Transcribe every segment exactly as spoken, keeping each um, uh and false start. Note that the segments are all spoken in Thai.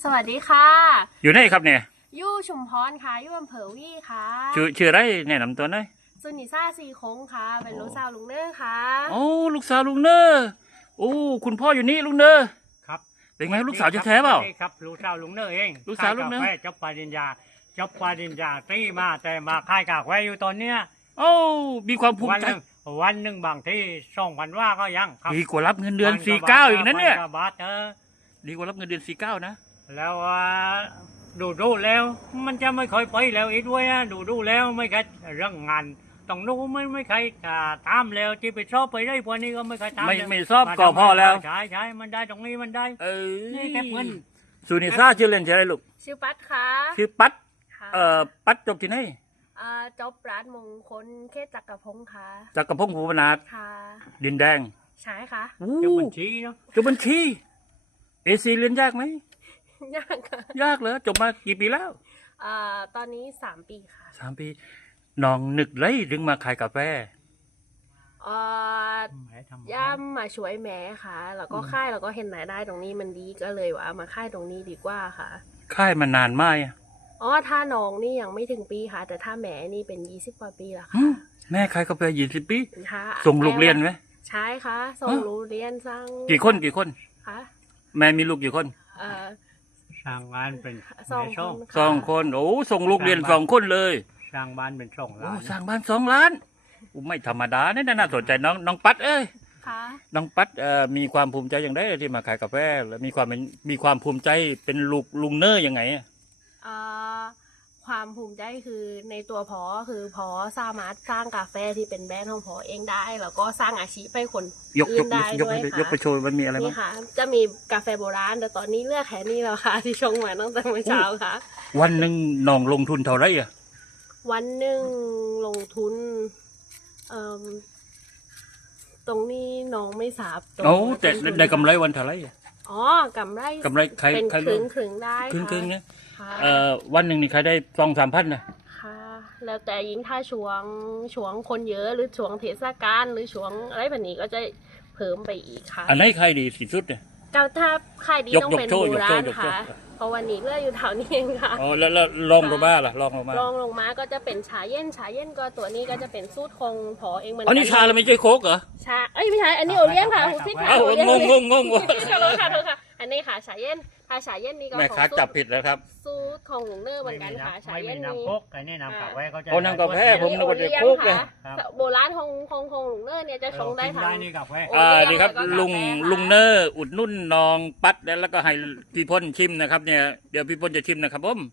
สวัสดีค่ะอยู่ไหนครับเนี่ยยู่ชุมพรค่ะยู่อำเภอวี่ค่ะชื่อชื่ออะไรแนะนำตัวหน่อยซุนิซ่าซีคงค่ะเป็นลูกสาวลุงเนื้อค่ะโอ้ลูกสาวลุงเนอร์โอ้คุณพ่ออยู่นี่ลุงเนอร์ครับเป็นไงลูกสาวจะแท้เปล่าครับลูกสาวลุงเนอร์เองลูกสาวลุงเนอร์จบปริญญาจบปริญญาตรีมาแต่มาค่ายกากแวอยู่ตอนเนี้ยโอ้มีความภูมิใจวันหนึ่งวันหนึ่งบางที่สองพันว่าก็ยังครับดีกว่ารับเงินเดือนสี่เก้าอีกนั้นเนี่ยบาทเออดีกว่ารับเงินเดือนสี่เก้านะแล้วดูดูแล้วมันจะไม่ค่อยไปแล้วอีกด้วยนะดูดูแล้วไม่ค่อยเรื่องงานต้องรู้ไม่ไม่ใครตามแล้วที่ไปชอบไปได้พวกนี้ก็ไม่ใครตามไม่ไม่ชอบก่อพ่อแล้วใช่ใช่มันได้ตรงนี้มันได้เออนี่แค่เงินสุนิซ่าชื่อเล่นชื่ออะไรลูกชื่อปัดค่ะชื่อปัดเอ่อปัดจบที่ไหนอ่าจบร้านมงคลเขตจักรพงศ์ค่ะจักรพงศ์ภูวนาถค่ะดินแดงใช่ค่ะจบบัญชีเนาะจบบัญชีเอซีเรียนยากไหมยากค่ะยากเหรอจบมากี่ปีแล้วอ่าตอนนี้สามปีค่ะสามปีน้องนึกเลยถึงมาขายกาแฟอ่าย่ามาช่วยแม่ค่ะแล้วก็ค่ายเราก็เห็นรายได้ตรงนี้มันดีก็เลยว่ามาค่ายตรงนี้ดีกว่าค่ะค่ายมานานมากอ๋อถ้าน้องนี่ยังไม่ถึงปีค่ะแต่ถ้าแม่นี่เป็นยี่สิบกว่าปีแล้วค่ะแม่ขายกาแฟยี่สิบปีค่ะส่งลูกเรียนไหมใช่ค่ะส่งลูกเรียนสร้างกี่คนกี่คนคะแม่มีลูกกี่คนเอ่อสร้างบ้านเป็นสองคนสองคนโอ้ส่งลูกเรียนสองคนเลยสร้างบ้านเป็นสองล้านสร้างบ้านสองล้านไม่ธรรมดาเนี่ยน่าสนใจน้องน้องปัดเอ้ยน้องปัดเอ่อมีความภูมิใจอย่างไรที่มาขายกาแฟแล้วมีความเป็นมีความภูมิใจเป็นลูกลุงเนอร์ยังไงอ่ะความภูมิใจคือในตัวพอคือพอสามารถสร้างกาแฟที่เป็นแบรนด์ของพอเองได้แล้วก็สร้างอาชีพให้คนอื่นได้ด้วยค่ะยกไปโชว์มันมีอะไรบ้างนี่ค่ะจะมีกาแฟโบราณแต่ตอนนี้เลือกแค่นี้แล้วค่ะที่ชงมาตั้งแต่เมื่อเช้าค่ะวันหนึ่งน้องลงทุนเท่าไรอ่ะวันหนึ่งลงทุนเอ่อตรงนี้น้องไม่ทราบโอ้แต่ได้กำไรวันเท่าไรอ๋อกำไรกำไรใครเป็นครึ่งครึ่งได้ครึ่งครึ่งเนี่ยเอ่อวันหนึ่งนี่ใครได้สองสามพันนะค่ะแล้วแต่ยิ่งถ้าช่วงช่วงคนเยอะหรือช่วงเทศกาลหรือช่วงอะไรแบบนี้ก็จะเพิ่มไปอีกค่ะอันไหนใครดีที่สุดเนี่ยก็ถ้าใครดีต้องเป็นโบราณค่ะเพราะวันนี้เลือกอยู่แถวนี้เองค่ะอ๋อแล้วแล้วลองลงมาล่ะลองลงมาลองลงมาก็จะเป็นชาเย็นชาเย็นก็ตัวนี้ก็จะเป็นสูตรคงพอเองเหมือนกันอันนี้ชาแล้วไม่ใช่โค้กเหรอชาเอ้ยไม่ใช่อันนี้โอเลี้ยงค่ะพี่ค่ะเอ้างงงงงงขอโทษค่ะขอโทษค่ะอันนี้ค่ะชาเย็นถ้าชาเย็นนี่ก็แม่ค้าจับผิดแล้วครับสูตรของหลวงเนอร์เหมือนกันค่ะชาเย็นนี่น้ำโคกไอ้นี่น้ำกาแฟเขาจะโอ้น้ำกาแฟผมนึกว่าจะโคกเลยโบราณของของของหลวงเนอร์เนี่ยจะชงได้ทั้งอ่าดีครับลุงลุงเนอร์อุดนุ่นน้องปัดแล้วก็ให้พี่พ่นชิมนะครับเนี่ยเดี๋ยวพี่พ่นจะชิมนะครับผม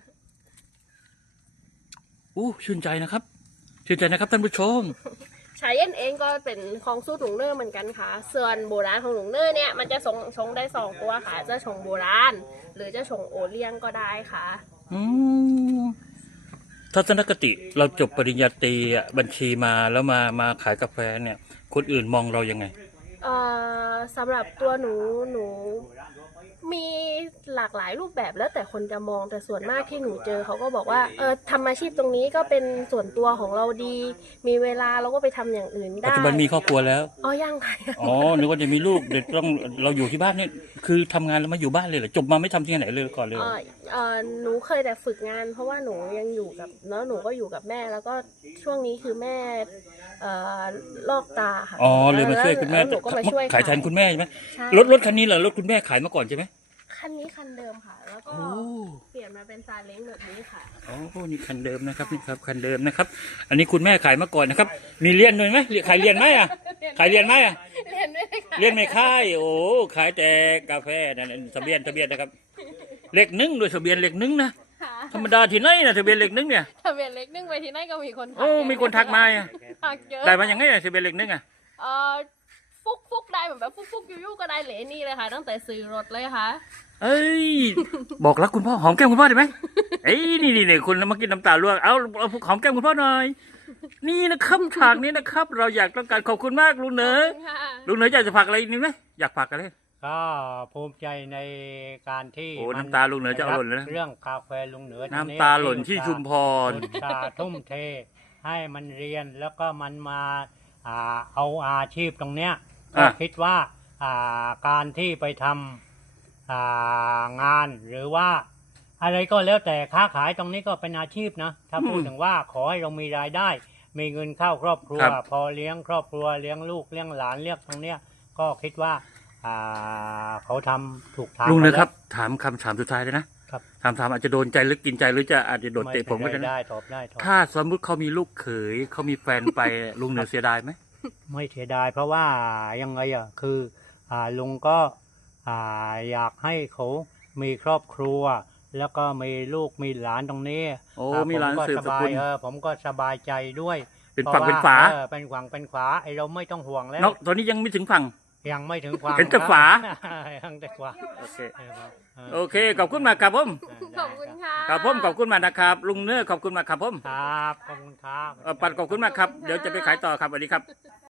อู้ชื่นใจนะครับชื่นใจนะครับท่านผู้ชมชาเย็นเองก็เป็นของสูตรหลวงเนอร์เหมือนกันค่ะส่วนโบราณของหลวงเนอร์เนี่ยมันจะชงชงได้สองตัวค่ะจะชงโบราณหรือจะชงโอเลี้ยงก็ได้ค่ะอืมทัศนคติเราจบปริญญาตรีบัญชีมาแล้วมามาขายกาแฟเนี่ยคนอื่นมองเรายังไงเอ่อสำหรับตัวหนูหนูมีหลากหลายรูปแบบแล้วแต่คนจะมองแต่ส่วนมากที่หนูเจอเขาก็บอกว่าเออทำอาชีพตรงนี้ก็เป็นส่วนตัวของเราดีมีเวลาเราก็ไปทำอย่างอื่นได้ปัจจุบันมีครอบครัวแล้วอ๋อยังค่ะอ๋อนึกว่าจะมีลูกเดี๋ยวต้องเราอยู่ที่บ้านเนี่ยคือทำงานแล้วมาอยู่บ้านเลยเหรอจบมาไม่ทำที่ไหนเลยก่อนเลยเออหนูเคยแต่ฝึกงานเพราะว่าหนูยังอยู่กับเนาะหนูก็อยู่กับแม่แล้วก็ช่วงนี้คือแม่เอ่อลอกตาค่ะอ๋อเลยมาช่วยคุณแม่หนูก็มาช่วยขายแทนคุณแม่ใช่ไหมรถรถคันนี้เหรอรถคุณแม่ขายมาก่อนใช่ไหมคันนี้คันเดิมค่ะแล้วก็เปลี่ยนมาเป็นซาเล้งแบบนี้ค่ะโอ้นี่คันเดิมนะครับนี่ครับคันเดิมนะครับอันนี้คุณแม่ขายมาก่อนนะครับมีเรียนด้วยไหมขายเรียนไหมอ่ะขายเรียนไหมอ่ะเรียนด้วยเรียนไม่ขายโอ้ขายแต่กาแฟนั่นทะเบียนทะเบียนนะครับเลขหนึ่งด้วยทะเบียนเลขหนึ่งนะธรรมดาที่ไหนนะทะเบียนเลขหนึ่งเนี่ยทะเบียนเลขหนึ่งไปที่ไหนก็มีคนทักโอ้มีคนทักมาอ่ะทักเยอะได้มาอย่างไงทะเบียนเลขหนึ่งอ่ะเออฟุกฟุกได้เหมือนแบบฟุกฟุกยูยูก็ได้เหลนี่เลยค่ะตั้งแต่ซื้อรถเลยค่ะเอ้ยบอกรักคุณพ่อหอมแก้มคุณพ่อได้ไหมเอ้ยนี่นี่นี่คุณมากินน้ำตาล่วงเอาเอาหอมแก้มคุณพ่อหน่อยนี่นะครับฉากนี้นะครับเราอยากต้องการขอบคุณมากลุงเหนือลุงเหนืออยากจะฝากอะไรนิดไหมอยากฝากอะไรก็ภูมิใจในการที่โอ้น้ำตาลุงเหนือจะเอาหล่นเลยเรื่องกาแฟลุงเหนือน้ำตาหล่นที่ชุมพรตาทุ่มเทให้มันเรียนแล้วก็มันมาเอาอาชีพตรงเนี้ยก็คิดว่าการที่ไปทำอ่างานหรือว่า อะไรก็แล้วแต่ค้าขายตรงนี้ก็เป็นอาชีพนะถ้าพูดถึงว่าขอให้เรามีรายได้ มีเงินเข้าครอบครัวครับพอเลี้ยงครอบครัวเลี้ยงลูกเลี้ยงหลานเลี้ยงตรงเนี้ยก็คิดว่าอ่าเขาทำถูกทางลุงเนยไปคแวรับถามคำถามสุดท้ายเลยนะครับ ถามถามอาจจะโดนใจหรือกินใจหรือจะอาจจะโดนเตะผมก็ไม่ได้เป็นไรนะได้ตอบได้ตอบถ้าสมมุติเขามีลูกเขยเขามีแฟนไป ลุงเนยเสียดายไหมไม่เสียดายเพราะว่ายังไงอ่ะคืออ่าลุงก็อ่าอยากให้เขามีครอบครัว แล้วก็มีลูกมีหลานตรงนี้โอ้อ่มีหลานผก็สืบสสบากุยลเออผมก็สบายใจด้วยเป็นพระฝั่งเป็นว่ฝาออเป็นฝั่งเป็นฝาไอเราไม่ต้องห่วงแล้วเนาะตอนนี้ยังไม่ถึงฝั่งยังไม่ถึงฝั่งเห็นแต่ฝายังแต่ฝาโอเคเออครับเออโอเคขอบคุณมากครับผมขอบคุณค่ะครับผมขอบคุณมากนะครับ ลุงเนยขอบคุณมากครับผมครับขอบคุณครับเอ่อปัดขอบคุณมากครับเดี๋ยวจะไปขายต่อครับสวัสดีครับ